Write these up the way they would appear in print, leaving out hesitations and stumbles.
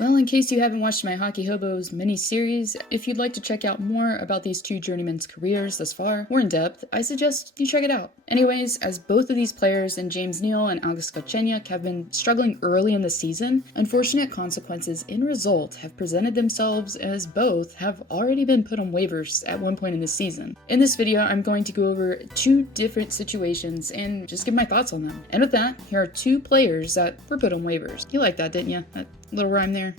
Well, in case you haven't watched my Hockey Hobos mini-series, if you'd like to check out more about these two journeymen's careers thus far, more in depth, I suggest you check it out. Anyways, as both of these players in James Neal and Galchenyuk have been struggling early in the season, unfortunate consequences in result have presented themselves as both have already been put on waivers at one point in the season. In this video, I'm going to go over two different situations and just give my thoughts on them. And with that, here are two players that were put on waivers. You like that, didn't you? That little rhyme there.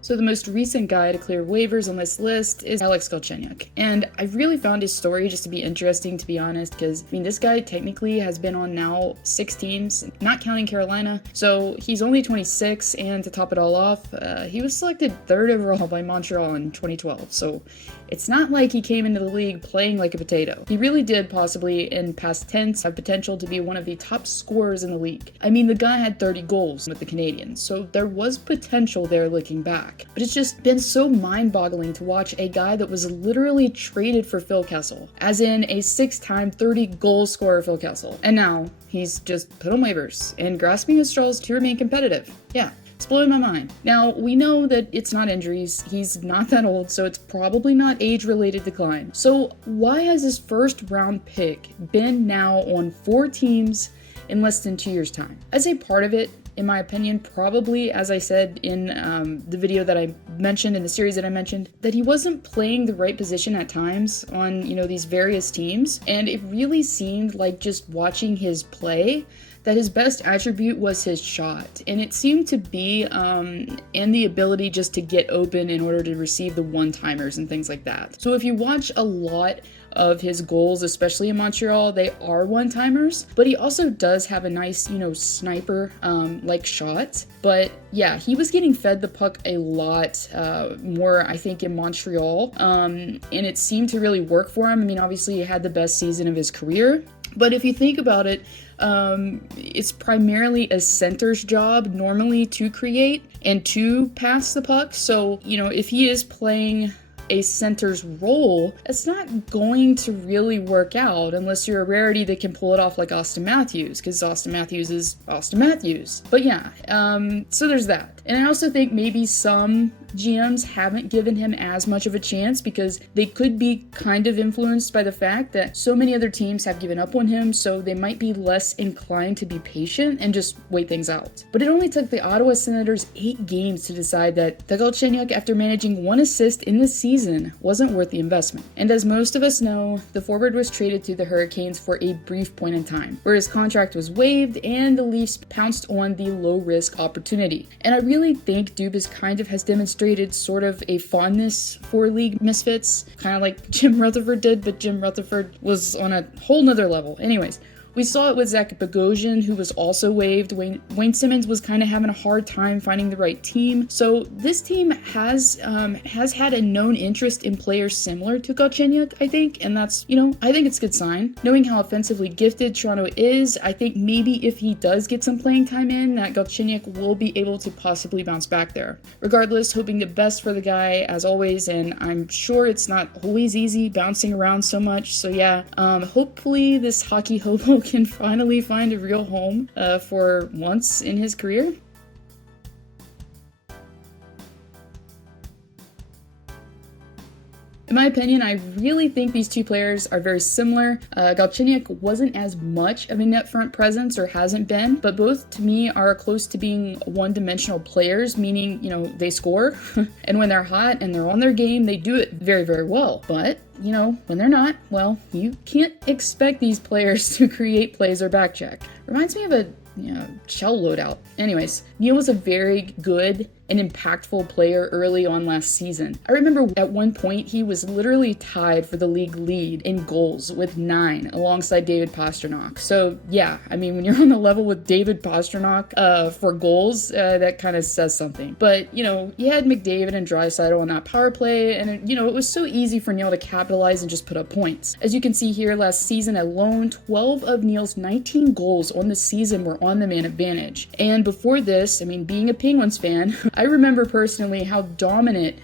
So the most recent guy to clear waivers on this list is Galchenyuk. And I really found his story just to be interesting, to be honest, because, this guy technically has been on now 6 teams, not counting Carolina. So he's only 26, and to top it all off, he was selected 3rd overall by Montreal in 2012. So it's not like he came into the league playing like a potato. He really did possibly, in past tense, have potential to be one of the top scorers in the league. The guy had 30 goals with the Canadiens, so there was potential there looking back. But it's just been so mind-boggling to watch a guy that was literally traded for Phil Kessel, as in a 6-time 30-goal scorer Phil Kessel. And now he's just put on waivers and grasping at straws to remain competitive. Yeah. It's blowing my mind. Now, we know that it's not injuries, he's not that old, so it's probably not age-related decline. So why has his first-round pick been now on 4 teams in less than 2 years' time? I'd say part of it, in my opinion, probably, as I said in the video that I mentioned, in the series that I mentioned, that he wasn't playing the right position at times on, these various teams, and it really seemed like, just watching his play, that his best attribute was his shot, and it seemed to be and the ability just to get open in order to receive the one-timers and things like that. So if you watch a lot of his goals, especially in Montreal, they are one-timers, but he also does have a nice, sniper like shot. But yeah, he was getting fed the puck a lot more, I think, in Montreal, and it seemed to really work for him. Obviously he had the best season of his career, but if you think about it, it's primarily a center's job normally to create and to pass the puck. So, if he is playing a center's role, it's not going to really work out unless you're a rarity that can pull it off like Austin Matthews, because Austin Matthews is Austin Matthews. But yeah, so there's that. And I also think maybe some GMs haven't given him as much of a chance because they could be kind of influenced by the fact that so many other teams have given up on him, so they might be less inclined to be patient and just wait things out. But it only took the Ottawa Senators 8 games to decide that Galchenyuk, after managing 1 assist in the season, wasn't worth the investment. And as most of us know, the forward was traded to the Hurricanes for a brief point in time, where his contract was waived and the Leafs pounced on the low-risk opportunity. And I really think Dubas kind of has demonstrated sort of a fondness for league misfits, kind of like Jim Rutherford did, but Jim Rutherford was on a whole nother level. Anyways, we saw it with Zach Bogosian, who was also waived. Wayne Simmons was kind of having a hard time finding the right team. So this team has had a known interest in players similar to Galchenyuk, I think, and that's, I think it's a good sign. Knowing how offensively gifted Toronto is, I think maybe if he does get some playing time in, that Galchenyuk will be able to possibly bounce back there. Regardless, hoping the best for the guy as always, and I'm sure it's not always easy bouncing around so much. So yeah, hopefully this hockey hobo can finally find a real home for once in his career. In my opinion, I really think these two players are very similar. Galchenyuk wasn't as much of a net front presence, or hasn't been, but both to me are close to being one-dimensional players, meaning, they score, and when they're hot and they're on their game, they do it very, very well. But when they're not, well, you can't expect these players to create plays or backcheck. Reminds me of a shell loadout. Anyways, Neal was a very good and impactful player early on last season. I remember at one point he was literally tied for the league lead in goals with 9 alongside David Pastrnak. So yeah, when you're on the level with David Pastrnak for goals, that kind of says something. But you had McDavid and Draisaitl on that power play, and it was so easy for Neal to capitalize and just put up points. As you can see here, last season alone, 12 of Neal's 19 goals on the season were on the man advantage. And before this, being a Penguins fan, I remember personally how dominant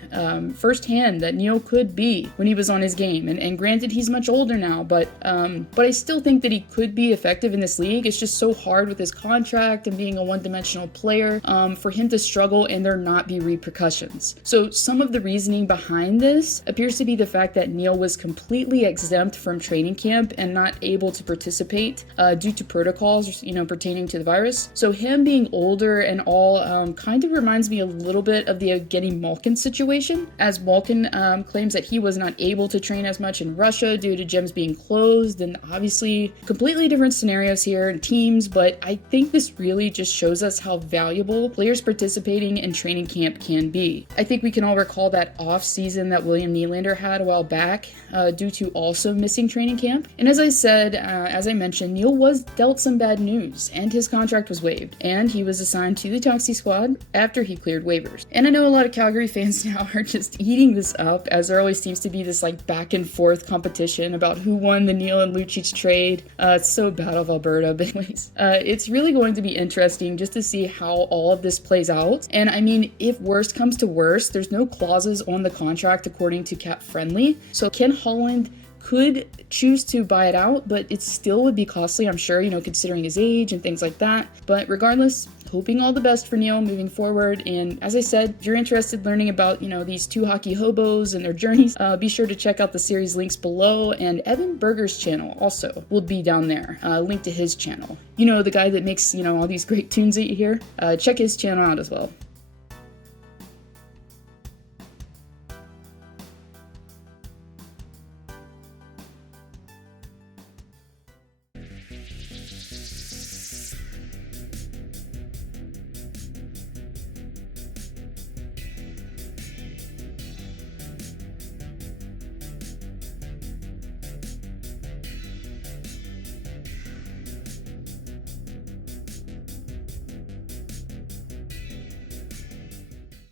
firsthand that Neal could be when he was on his game. And granted, he's much older now, but I still think that he could be effective in this league. It's just so hard with his contract and being a one-dimensional player for him to struggle and there not be repercussions. So some of the reasoning behind this appears to be the fact that Neal was completely exempt from training camp and not able to participate due to protocols, pertaining to the virus. So him being older and all kind of reminds me a little bit of the Evgeny Malkin situation, as Malkin claims that he was not able to train as much in Russia due to gyms being closed, and obviously completely different scenarios here and teams, but I think this really just shows us how valuable players participating in training camp can be. I think we can all recall that off season that William Nylander had a while back due to also missing training camp. And as I said, as I mentioned, Neal was dealt some bad news and his contract was waived, and he was assigned to the Taxi Squad after he cleared waivers. And I know a lot of Calgary fans now are just eating this up, as there always seems to be this back and forth competition about who won the Neal and Lucic trade. It's so Battle of Alberta, but anyways, it's really going to be interesting just to see how all of this plays out. And I mean, if worst comes to worst, there's no clauses on the contract according to Cap Friendly, so Ken Holland could choose to buy it out, but it still would be costly, I'm sure, considering his age and things like that. But regardless, hoping all the best for Neal moving forward. And as I said, if you're interested in learning about, these two hockey hobos and their journeys, be sure to check out the series links below. And Evan Berger's channel also will be down there, link to his channel. The guy that makes, all these great tunes that you hear. Check his channel out as well.